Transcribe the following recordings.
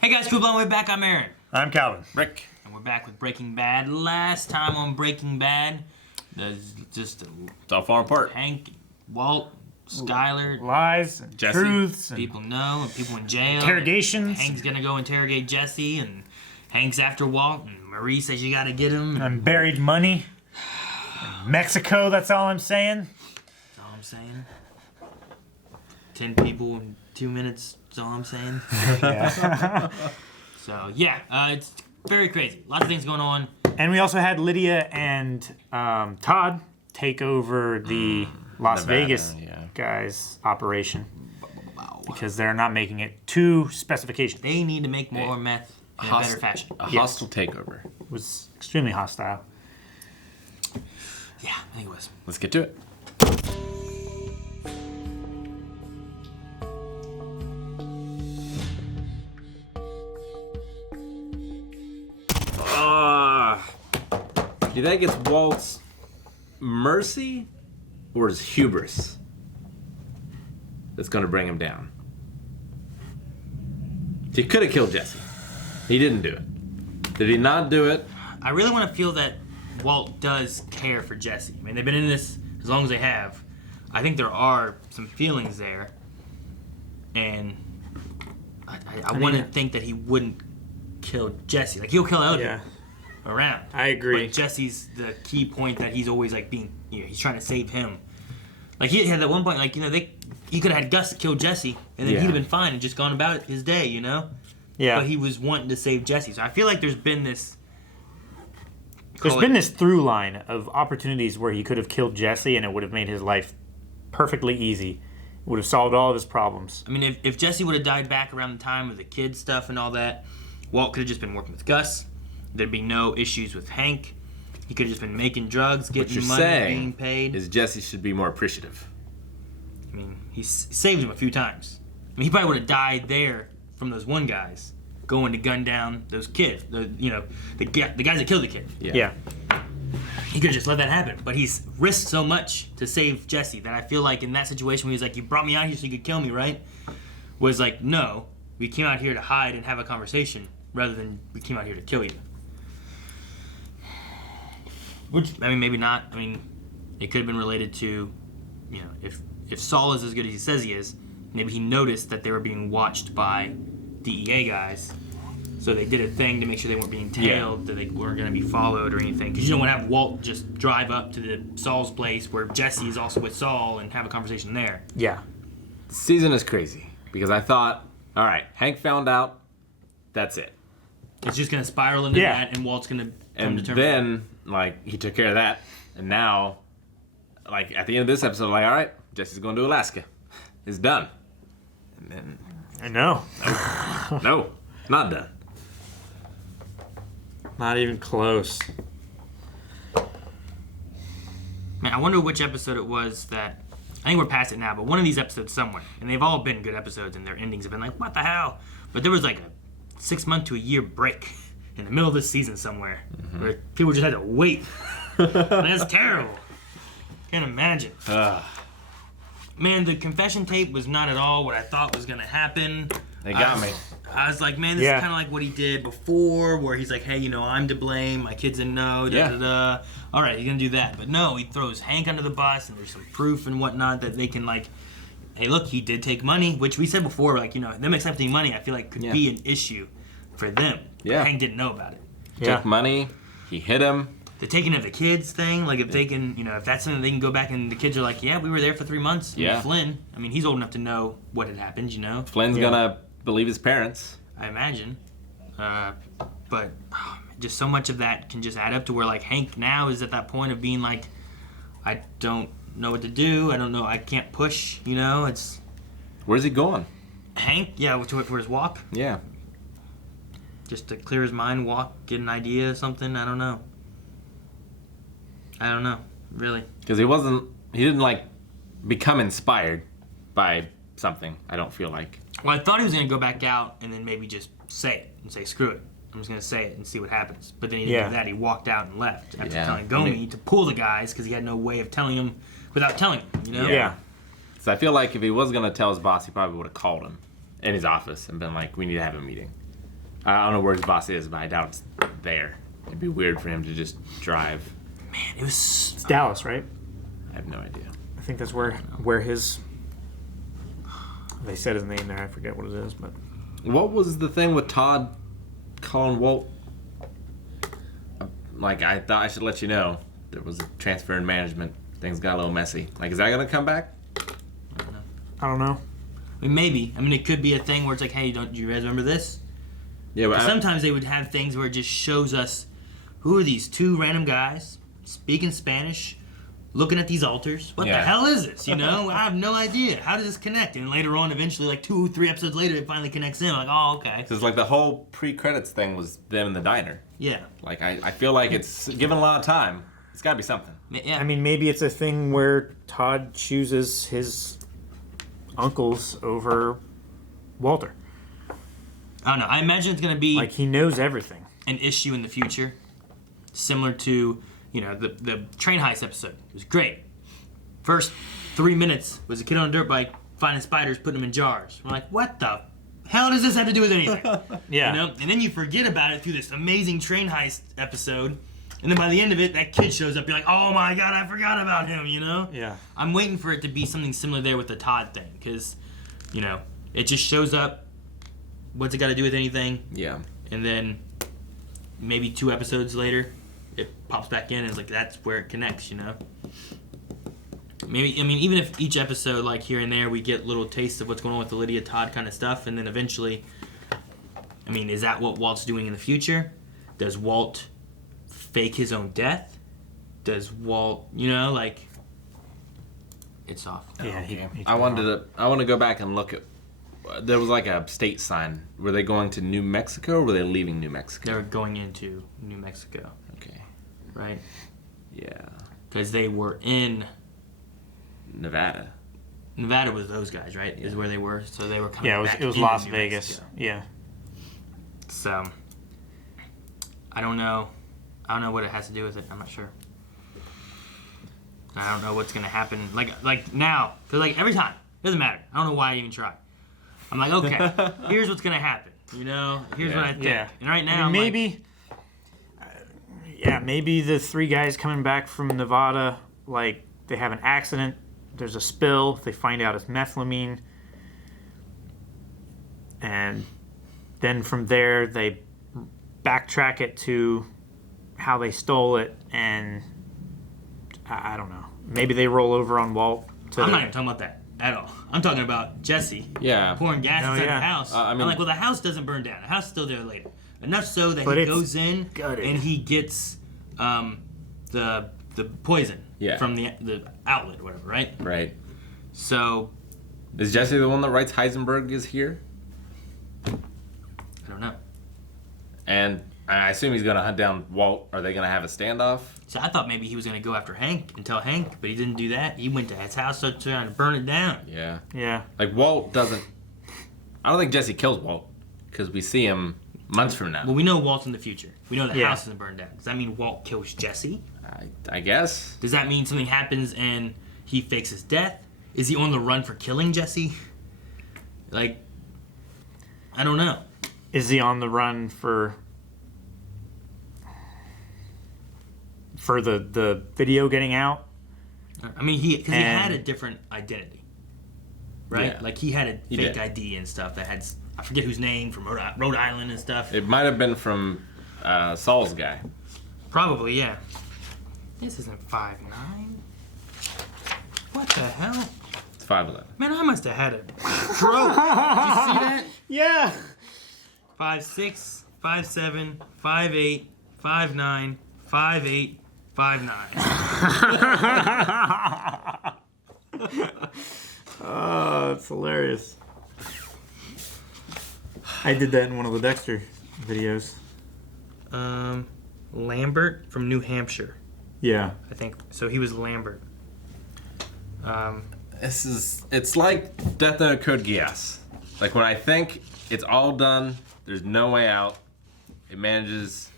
Hey guys, cool blowing way back. I'm Aaron. I'm Calvin. Rick. And we're back with Breaking Bad. Last time on Breaking Bad, there's just It's all falling apart. Hank, Walt, Skyler, Lies, and Jesse. truths, and people know, and people in jail. interrogations. Hank's gonna go interrogate Jesse, and Hank's after Walt, and Marie says you gotta get him. And buried money. And Mexico, that's all I'm saying. That's all I'm saying. 10 people in 2 minutes, that's all I'm saying. Yeah. So, yeah, it's very crazy. Lots of things going on. And we also had Lydia and Todd take over the Las Nevada, Vegas yeah. guys' operation Wow. because they're not making it to specification. They need to make more meth in a better fashion. A hostile takeover. It was extremely hostile. Yeah, I think it was. Let's get to it. Do you think it's Walt's mercy or his hubris that's going to bring him down? He could have killed Jesse. He didn't do it. Did he not do it? I really want to feel that Walt does care for Jesse. I mean, they've been in this as long as they have. I think there are some feelings there. And I want to think that he wouldn't kill Jesse. Like, he'll kill other people around. I agree. But Jesse's the key point that he's always, like, being, you know, he's trying to save him. Like, he had that one point, like, you know, he could have had Gus kill Jesse, and then he'd have been fine and just gone about his day, you know? Yeah. But he was wanting to save Jesse. So I feel like there's been this... There's been this through line of opportunities where he could have killed Jesse and it would have made his life perfectly easy. It would have solved all of his problems. I mean, if Jesse would have died back around the time of the kid stuff and all that, Walt could have just been working with Gus. There'd be no issues with Hank. He could have just been making drugs, getting money, being paid. Is Jesse should be more appreciative. I mean, he saved him a few times. I mean, he probably would have died there from those one guys going to gun down those kids. The guys that killed the kid. Yeah. He could have just let that happen. But he's risked so much to save Jesse that I feel like in that situation when he was like, you brought me out here so you could kill me, right? Was like, no, we came out here to hide and have a conversation rather than we came out here to kill you. Which, I mean, maybe not. I mean, it could have been related to, you know, if Saul is as good as he says he is, maybe he noticed that they were being watched by DEA guys. So they did a thing to make sure they weren't being tailed, that they weren't going to be followed or anything. Because you don't want to have Walt just drive up to the Saul's place where Jesse is also with Saul and have a conversation there. Yeah. The season is crazy because I thought, all right, Hank found out, that's it. It's just going to spiral into that, and Walt's going to come to terms. And then, like, he took care of that, and now, like, at the end of this episode, like, all right, Jesse's going to Alaska. It's done. And then, I know. no, not done. Not even close. Man, I wonder which episode it was that... I think we're past it now, but one of these episodes somewhere, and they've all been good episodes, and their endings have been like, what the hell? But there was like a 6 month to a year break in the middle of this season somewhere, where people just had to wait. That's terrible. Can't imagine. Man, the confession tape was not at all what I thought was going to happen. They got me. I was like, man, this is kind of like what he did before, where he's like, hey, you know, I'm to blame, my kids didn't know, da-da-da. All right, he's going to do that. But no, he throws Hank under the bus, and there's some proof and whatnot that they can, like, hey, look, he did take money, which we said before, like, you know, them accepting money, I feel like could be an issue for them. Yeah. But Hank didn't know about it. He took money, he hit him. The taking of the kids thing, like, if they can, you know, if that's something they can go back and the kids are like, yeah, we were there for 3 months. I mean, Flynn, I mean, he's old enough to know what had happened, you know. Flynn's gonna believe his parents. I imagine. But just so much of that can just add up to where, like, Hank now is at that point of being like, I don't know what to do. I don't know. I can't push, you know. It's... Where's he going? Hank? Yeah, for his walk. Yeah. Just to clear his mind, walk, get an idea of something. I don't know. Really. Because he didn't, like, become inspired by something, I don't feel like. Well, I thought he was going to go back out and then maybe just say it and say, screw it. I'm just going to say it and see what happens. But then he didn't do that. He walked out and left after telling Gomi to pull the guys because he had no way of telling him without telling him, you know? Yeah. So I feel like if he was going to tell his boss, he probably would have called him in his office and been like, we need to have a meeting. I don't know where his boss is, but I doubt it's there. It'd be weird for him to just drive. Man, it was... It's Dallas, right? I have no idea. I think that's where his... They said his name there. I forget what it is, but... What was the thing with Todd calling Walt? Like, I thought I should let you know. There was a transfer in management. Things got a little messy. Like, is that going to come back? I don't know. I mean, maybe. I mean, it could be a thing where it's like, hey, do you guys remember this? Yeah, but Sometimes they would have things where it just shows us who are these two random guys speaking Spanish, looking at these altars. What the hell is this? You know, I have no idea. How does this connect? And later on, eventually, like 2-3 episodes later, it finally connects in. I'm like, oh, okay. Because like the whole pre-credits thing was them in the diner. Yeah. Like I feel like it's given a lot of time. It's got to be something. Yeah. I mean, maybe it's a thing where Todd chooses his uncles over Walter. I don't know. I imagine it's going to be Like, he knows everything. an issue in the future, similar to, you know, the train heist episode. It was great. First 3 minutes was a kid on a dirt bike finding spiders, putting them in jars. We're like, what the hell does this have to do with anything? Yeah. You know? And then you forget about it through this amazing train heist episode. And then by the end of it, that kid shows up. You're like, oh my God, I forgot about him, you know? Yeah. I'm waiting for it to be something similar there with the Todd thing. Because, you know, it just shows up. What's it got to do with anything? Yeah. And then maybe 2 episodes later, it pops back in and it's like, that's where it connects, you know? Maybe, I mean, even if each episode, like here and there, we get little tastes of what's going on with the Lydia Todd kind of stuff, and then eventually, I mean, is that what Walt's doing in the future? Does Walt fake his own death? Does Walt, you know, like, it's off. Yeah. I want to go back and look at. There was like a state sign. Were they going to New Mexico or were they leaving New Mexico? They were going into New Mexico, Okay. right? Yeah. Because they were in Nevada. Nevada was those guys, right? Is where they were. So they were coming Yeah, back it was into Las New Vegas. Mexico. Yeah. So I don't know what it has to do with it. I'm not sure. I don't know what's gonna happen. Like now, because like every time, it doesn't matter. I don't know why I even try. I'm like, okay, here's what's gonna happen. You know, here's what I think. Yeah. And right now, I mean, maybe the 3 guys coming back from Nevada, like, they have an accident, there's a spill, they find out it's methylamine, and then from there they backtrack it to how they stole it, and I don't know. Maybe they roll over on Walt. I'm not even talking about that at all. I'm talking about Jesse Yeah. pouring gas inside the house. I mean- I'm like, well, the house doesn't burn down. The house is still there later. Enough so that But he it's goes in gutted. and he gets the poison from the outlet or whatever, right? Right. So Is Jesse the one that writes Heisenberg is here? I don't know. And I assume he's going to hunt down Walt. Are they going to have a standoff? So I thought maybe he was gonna go after Hank and tell Hank, but he didn't do that. He went to his house, started trying to burn it down. Yeah. Yeah. Like, Walt doesn't... I don't think Jesse kills Walt, because we see him months from now. Well, we know Walt's in the future. We know the Yeah. house isn't burned down. Does that mean Walt kills Jesse? I guess. Does that mean something happens and he fakes his death? Is he on the run for killing Jesse? Like, I don't know. Is he on the run for the video getting out? I mean, because he had a different identity, right? Yeah. Like he had a He fake did. ID and stuff that had, I forget whose name, from Rhode Island and stuff. It might have been from Saul's guy. Probably, yeah. This isn't 5'9". What the hell? It's 5'11". Man, I must have had a stroke. Did you see that? Yeah. 5'6", 5'7", 5'8", 5'9", 5'8", 5'9". Oh, that's hilarious. I did that in one of the Dexter videos. Lambert from New Hampshire, Yeah. I think. So he was Lambert. It's like Death Note Code Geass. Like, when I think it's all done, there's no way out, it manages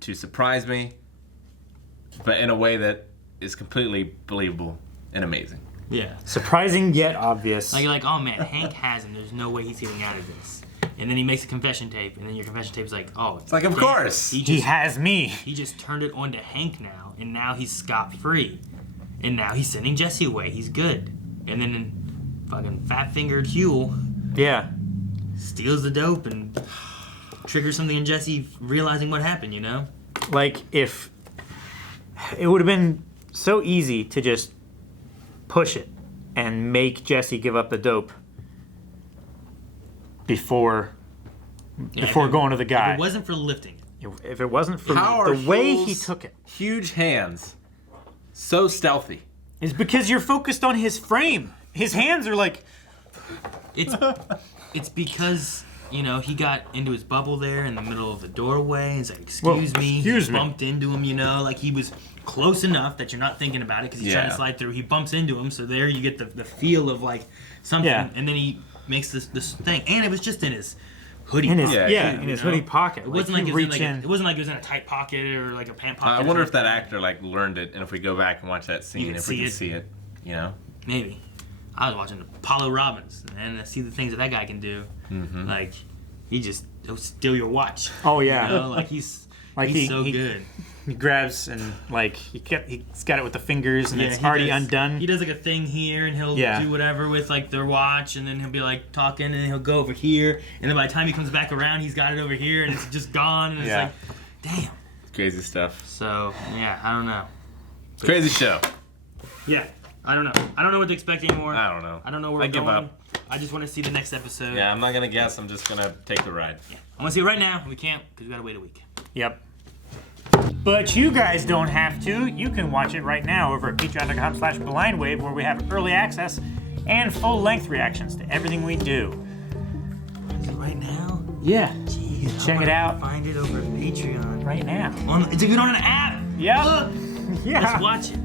to surprise me, but in a way that is completely believable and amazing. Yeah. Surprising yet obvious. Like you're like, oh man, Hank has him. There's no way he's getting out of this. And then he makes a confession tape, and then your confession tape is like, oh, It's like, of course. He has me. He just turned it on to Hank now, and now he's scot-free. And now he's sending Jesse away. He's good. And then fucking fat-fingered Huel Yeah. steals the dope and triggers something in Jesse realizing what happened, you know? Like, if it would have been so easy to just push it and make Jesse give up the dope before going to the guy. If it wasn't for lifting it. If it wasn't for How are the way he Huel's took it. huge hands so stealthy? It's because you're focused on his frame. His hands are like... It's because, you know, he got into his bubble there in the middle of the doorway. He's like, excuse me. excuse He me. bumped into him, you know, like he was close enough that you're not thinking about it because he's trying to Yeah. slide through. He bumps into him, so there you get the feel of like something, Yeah. and then he makes this thing, and it was just in his hoodie. In his, pocket, Yeah, in his you know? hoodie pocket. It wasn't like you it was reach in, like, in. it wasn't like it was in a tight pocket or like a pant pocket. I or wonder if that something. actor like learned it, and if we go back and watch that scene, can if we see can it. see it, you know. Maybe. I was watching Apollo Robbins, and I see the things that guy can do. Mm-hmm. Like, he'll steal your watch. Oh, yeah. You know? Like he's Like he's he- so he- good. He grabs and like he's got it with the fingers and Yeah, it's he already does- undone. He does like a thing here, and he'll Yeah. do whatever with like their watch, and then he'll be like talking, and then he'll go over here, and then by the time he comes back around, he's got it over here, and it's just gone, and it's Yeah. like, damn. Crazy stuff. So yeah, I don't know. It's a crazy show. Yeah, I don't know. I don't know what to expect anymore. I don't know. I don't know where I we're give going. up. I just want to see the next episode. Yeah, I'm not gonna guess. I'm just gonna take the ride. I want to see it right now. We can't because we gotta wait a week. Yep. But you guys don't have to. You can watch it right now over at patreon.com/blindwave, where we have early access and full-length reactions to everything we do. Is it right now? Yeah. Jeez, Check it out Find it over at Patreon. right now. It's even on an app. Yep. Look. Yeah. Let's watch it.